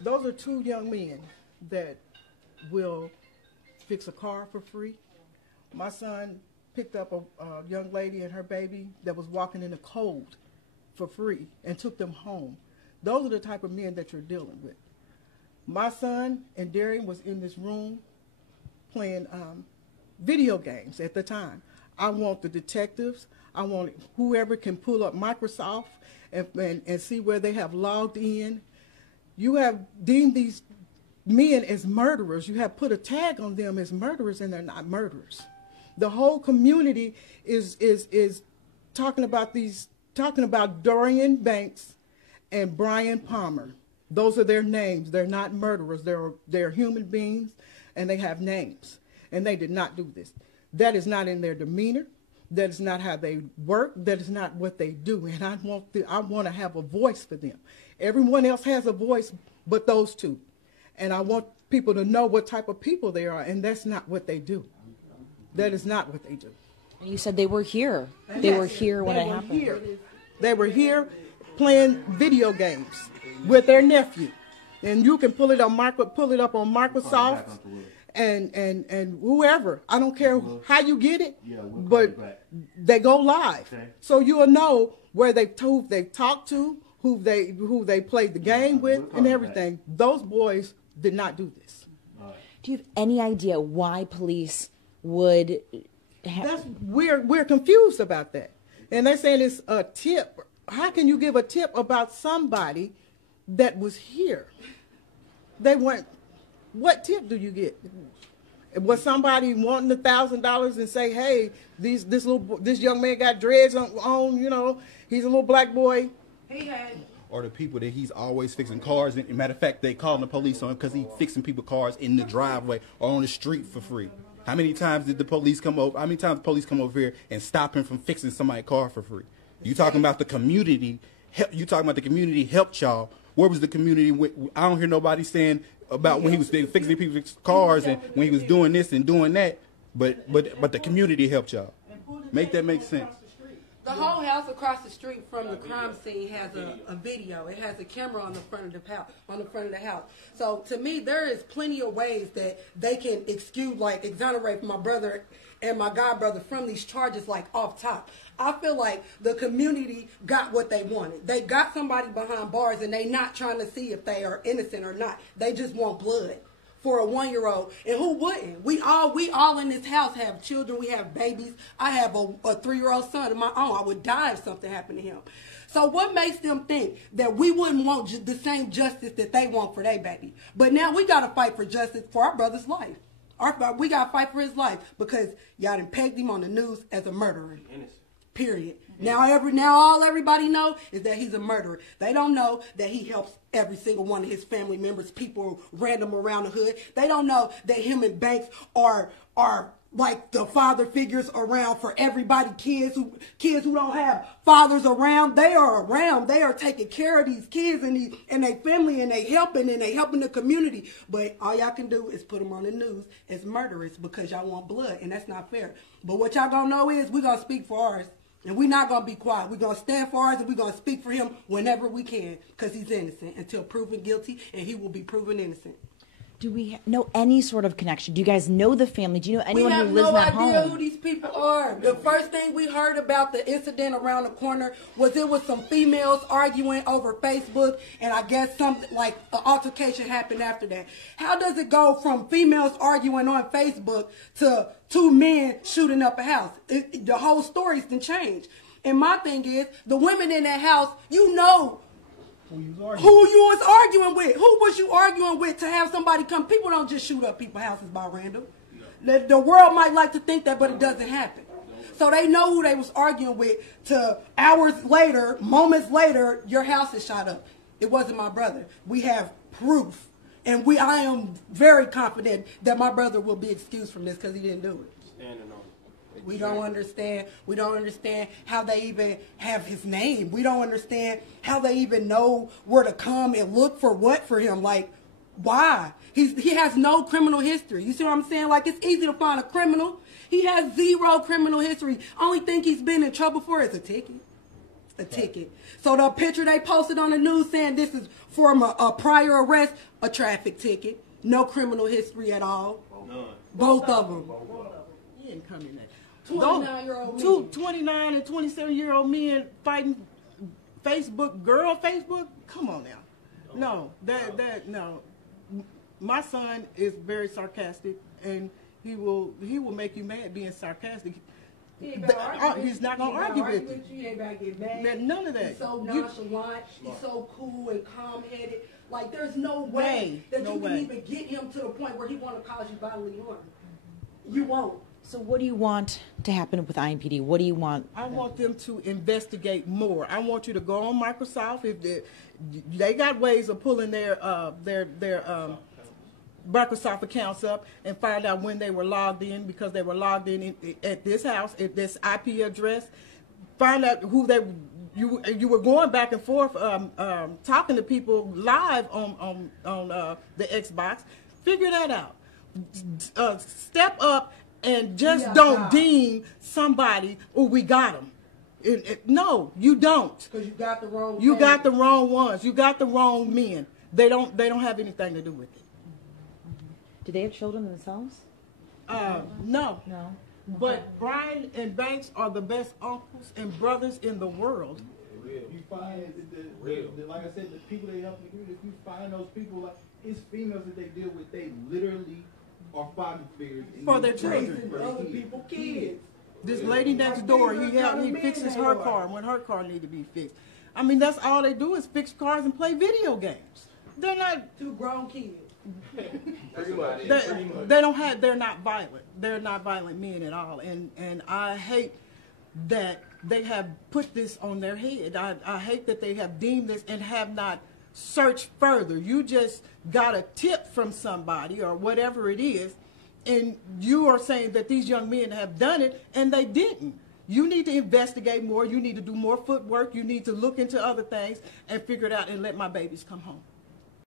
Those are two young men that will fix a car for free. My son picked up a young lady and her baby that was walking in the cold for free and took them home. Those are the type of men that you're dealing with. My son and Darian was in this room playing video games at the time. I want the detectives, I want whoever can pull up Microsoft and see where they have logged in. You have deemed these men as murderers. You have put a tag on them as murderers, and they're not murderers. The whole community is talking about Dorian Banks and Brian Palmer. Those are their names. They're not murderers. They're human beings, and they have names. And they did not do this. That is not in their demeanor. That is not how they work. That is not what they do. And I want to have a voice for them. Everyone else has a voice but those two. And I want people to know what type of people they are, and that's not what they do. That is not what they do. You said they were here. They were here when it happened. They were here playing video games with their nephew. And you can pull it up on Microsoft and whoever. I don't care how you get it, but they go live. So you'll know where who they talked to, who they played the game with, and everything. Those boys did not do this. Do you have any idea why police would we're confused about that. And they're saying it's a tip. How can you give a tip about somebody that was here? They weren't. What tip do you get? Was somebody wanting $1,000 and say, hey, this young man got dreads on, you know, he's a little black boy. He had. Or the people that he's always fixing cars. And matter of fact, they calling the police on him because he's fixing people cars in the driveway or on the street for free. How many times did the police come over? How many times the police come over here and stop him from fixing somebody's car for free? You talking about the community? You talking about the community helped y'all? Where was the community? I don't hear nobody saying about when he was fixing people's cars and when he was doing this and doing that. But the community helped y'all. Make that make sense. The whole house across the street from the crime scene has a video. It has a camera on the front of the house. So to me, there is plenty of ways that they can exonerate my brother and my god brother from these charges, like off top. I feel like the community got what they wanted. They got somebody behind bars, and they not trying to see if they are innocent or not. They just want blood for a 1-year-old. And who wouldn't? We all in this house have children. We have babies. I have a 3-year-old son of my own. I would die if something happened to him. So what makes them think that we wouldn't want the same justice that they want for their baby? But now we got to fight for justice for our brother's life. We got to fight for his life because y'all done pegged him on the news as a murderer. Period. Now all everybody know is that he's a murderer. They don't know that he helps every single one of his family members, people random around the hood. They don't know that him and Banks are like the father figures around for everybody. Kids who don't have fathers around, they are around. They are taking care of these kids and their family, and they helping the community. But all y'all can do is put them on the news as murderers because y'all want blood, and that's not fair. But what y'all gonna know is we gonna speak for ours. And we're not going to be quiet. We're going to stand for ours, and we're going to speak for him whenever we can because he's innocent until proven guilty, and he will be proven innocent. Do we know any sort of connection? Do you guys know the family? Do you know anyone who lives in that home? We have no idea who these people are. The first thing we heard about the incident around the corner was it was some females arguing over Facebook, and I guess something like an altercation happened after that. How does it go from females arguing on Facebook to 2 men shooting up a house? The whole story's been changed. And my thing is, the women in that house, you know who you was arguing with. Who was you arguing with to have somebody come? People don't just shoot up people's houses by random. The world might like to think that, but it doesn't happen. So they know who they was arguing with to hours later, moments later, your house is shot up. It wasn't my brother. We have proof. And I am very confident that my brother will be excused from this because he didn't do it. Standing on it. We don't understand. We don't understand how they even have his name. We don't understand how they even know where to come and look for what for him. Like, why? He has no criminal history. You see what I'm saying? Like, it's easy to find a criminal. He has 0 criminal history. Only thing he's been in trouble for is a ticket. a ticket. So the picture they posted on the news saying this is from a prior arrest, a traffic ticket, no criminal history at all. None. Both of them. He ain't coming there. 29-year-old Two men. 29 and 27-year-old men fighting Facebook. Come on now. No, no. My son is very sarcastic, and he will make you mad being sarcastic. He's not gonna argue with you. He ain't about to get mad. None of that. He's so nonchalant. He's so cool and calm-headed. Like there's no way that you can even get him to the point where he want to cause you bodily harm. You won't. So what do you want to happen with IMPD? What do you want? I want them to investigate more. I want you to go on Microsoft. If they got ways of pulling their Microsoft accounts up and find out when they were logged in, because they were logged in at this house, at this IP address. Find out who you were going back and forth talking to people live on the Xbox. Figure that out. Step up and just don't deem somebody, oh, we got them. No, you don't. Because you got the wrong. You got the wrong ones. You got the wrong men. They don't have anything to do with it. Do they have children themselves? No. No. But Brian and Banks are the best uncles and brothers in the world. If you find like I said, the people they help you, if you find those people, like it's females that they deal with, they literally are father figures For their children. Other people, kids. This lady next door, he fixes her car when her car need to be fixed. I mean, that's all they do is fix cars and play video games. They're not Two grown kids. They're not violent. They're not violent men at all. And I hate that they have put this on their head. I hate that they have deemed this and have not searched further. You just got a tip from somebody or whatever it is, and you are saying that these young men have done it, and they didn't. You need to investigate more. You need to do more footwork. You need to look into other things and figure it out and let my babies come home.